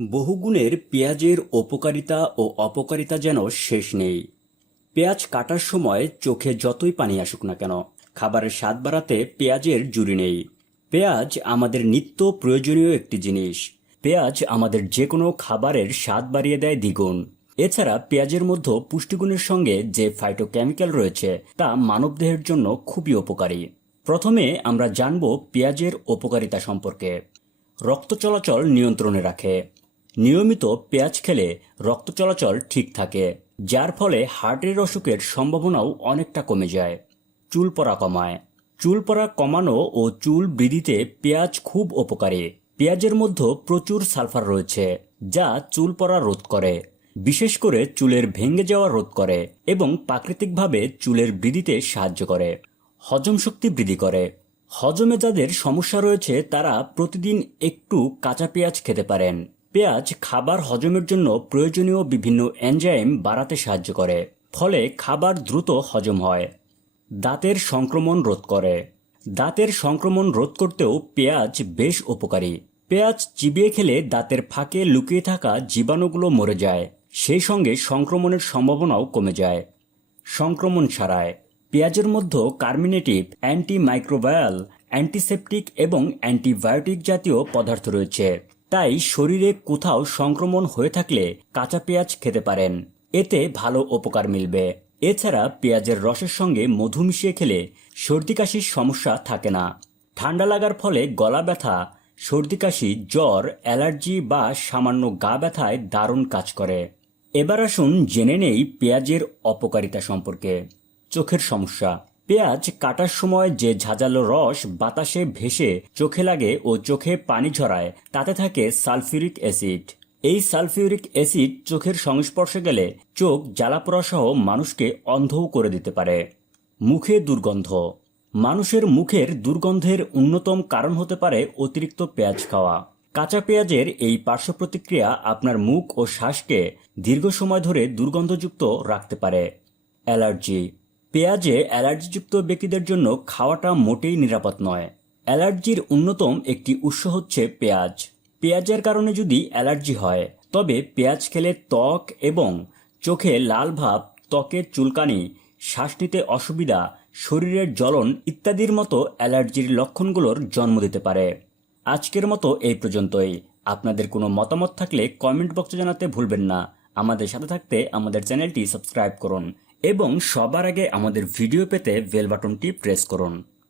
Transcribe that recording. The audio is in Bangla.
বহুগুণের পেঁয়াজের উপকারিতা ও অপকারিতা যেন শেষ নেই। পেঁয়াজ কাটার সময় চোখে যতই পানি আসুক না কেন, খাবারের স্বাদ বাড়াতে পেঁয়াজের জুড়ি নেই। পেঁয়াজ আমাদের নিত্য প্রয়োজনীয় একটি জিনিস। পেঁয়াজ আমাদের যে কোনো খাবারের স্বাদ বাড়িয়ে দেয় দ্বিগুণ। এছাড়া পেঁয়াজের মধ্যে পুষ্টিগুণের সঙ্গে যে ফাইটোকেমিক্যাল রয়েছে, তা মানবদেহের জন্য খুবই উপকারী। প্রথমে আমরা জানব পেঁয়াজের উপকারিতা সম্পর্কে। রক্ত চলাচল নিয়ন্ত্রণে রাখে। নিয়মিত পেঁয়াজ খেলে রক্ত চলাচল ঠিক থাকে, যার ফলে হার্টের অসুখের সম্ভাবনাও অনেকটা কমে যায়, চুল পড়া কমায়। চুল পড়া কমানো ও চুল বৃদ্ধিতে পেঁয়াজ খুব উপকারী। পেঁয়াজের মধ্যে প্রচুর সালফার রয়েছে, যা চুল পড়া রোধ করে। বিশেষ করে চুলের ভেঙে যাওয়া রোধ করে এবং প্রাকৃতিকভাবে চুলের বৃদ্ধিতে সাহায্য করে। হজম শক্তি বৃদ্ধি করে। হজমে যাদের সমস্যা রয়েছে, তারা প্রতিদিন একটু কাঁচা পেঁয়াজ খেতে পারেন। পেঁয়াজ খাবার হজমের জন্য প্রয়োজনীয় বিভিন্ন এনজাইম বাড়াতে সাহায্য করে, ফলে খাবার দ্রুত হজম হয়। দাঁতের সংক্রমণ রোধ করে। দাঁতের সংক্রমণ রোধ করতেও পেঁয়াজ বেশ উপকারী। পেঁয়াজ চিবিয়ে খেলে দাঁতের ফাঁকে লুকিয়ে থাকা জীবাণুগুলো মরে যায়, সেই সঙ্গে সংক্রমণের সম্ভাবনাও কমে যায়। সংক্রমণ ছাড়ায় পেঁয়াজের মধ্যে কার্মিনেটিভ অ্যান্টি মাইক্রোবায়াল অ্যান্টিসেপটিক এবং অ্যান্টিবায়োটিক জাতীয় পদার্থ রয়েছে। তাই শরীরে কোথাও সংক্রমণ হয়ে থাকলে কাঁচা পেঁয়াজ খেতে পারেন। এতে ভালো উপকার মিলবে। এছাড়া পেঁয়াজের রসের সঙ্গে মধু মিশিয়ে খেলে সর্দি কাশির সমস্যা থাকে না। ঠান্ডা লাগার ফলে গলা ব্যথা, সর্দি কাশি, জ্বর, অ্যালার্জি বা সামান্য গা ব্যথায় দারুণ কাজ করে। এবার আসুন জেনে নেই পেঁয়াজের অপকারিতা সম্পর্কে। চোখের সমস্যা। পেঁয়াজ কাটার সময় যে ঝাঁঝালো রস বাতাসে ভেসে চোখে লাগে ও চোখে পানি ঝরায়, তাতে থাকে সালফিউরিক অ্যাসিড। এই সালফিউরিক অ্যাসিড চোখের সংস্পর্শে গেলে চোখ জ্বালাপোড়া সহ মানুষকে অন্ধও করে দিতে পারে। মুখে দুর্গন্ধ। মানুষের মুখের দুর্গন্ধের অন্যতম কারণ হতে পারে অতিরিক্ত পেঁয়াজ খাওয়া। কাঁচা পেঁয়াজের এই পার্শ্ব প্রতিক্রিয়া আপনার মুখ ও শ্বাসকে দীর্ঘ সময় ধরে দুর্গন্ধযুক্ত রাখতে পারে। অ্যালার্জি। পেঁয়াজে অ্যালার্জিযুক্ত ব্যক্তিদের জন্য খাওয়াটা মোটেই নিরাপদ নয়। অ্যালার্জির অন্যতম একটি উৎস হচ্ছে পেঁয়াজ। পেঁয়াজের কারণে যদি অ্যালার্জি হয়, তবে পেঁয়াজ খেলে ত্বক এবং চোখে লাল ভাব, ত্বকের চুলকানি, শ্বাস নিতে অসুবিধা, শরীরের জ্বলন ইত্যাদির মতো অ্যালার্জির লক্ষণগুলোর জন্ম দিতে পারে। আজকের মতো এই পর্যন্তই। আপনাদের কোনো মতামত থাকলে কমেন্ট বক্সে জানাতে ভুলবেন না। আমাদের সাথে থাকতে আমাদের চ্যানেলটি সাবস্ক্রাইব করুন। এবং সবার আগে আমাদের ভিডিও পেতে বেল বাটনটি প্রেস করুন।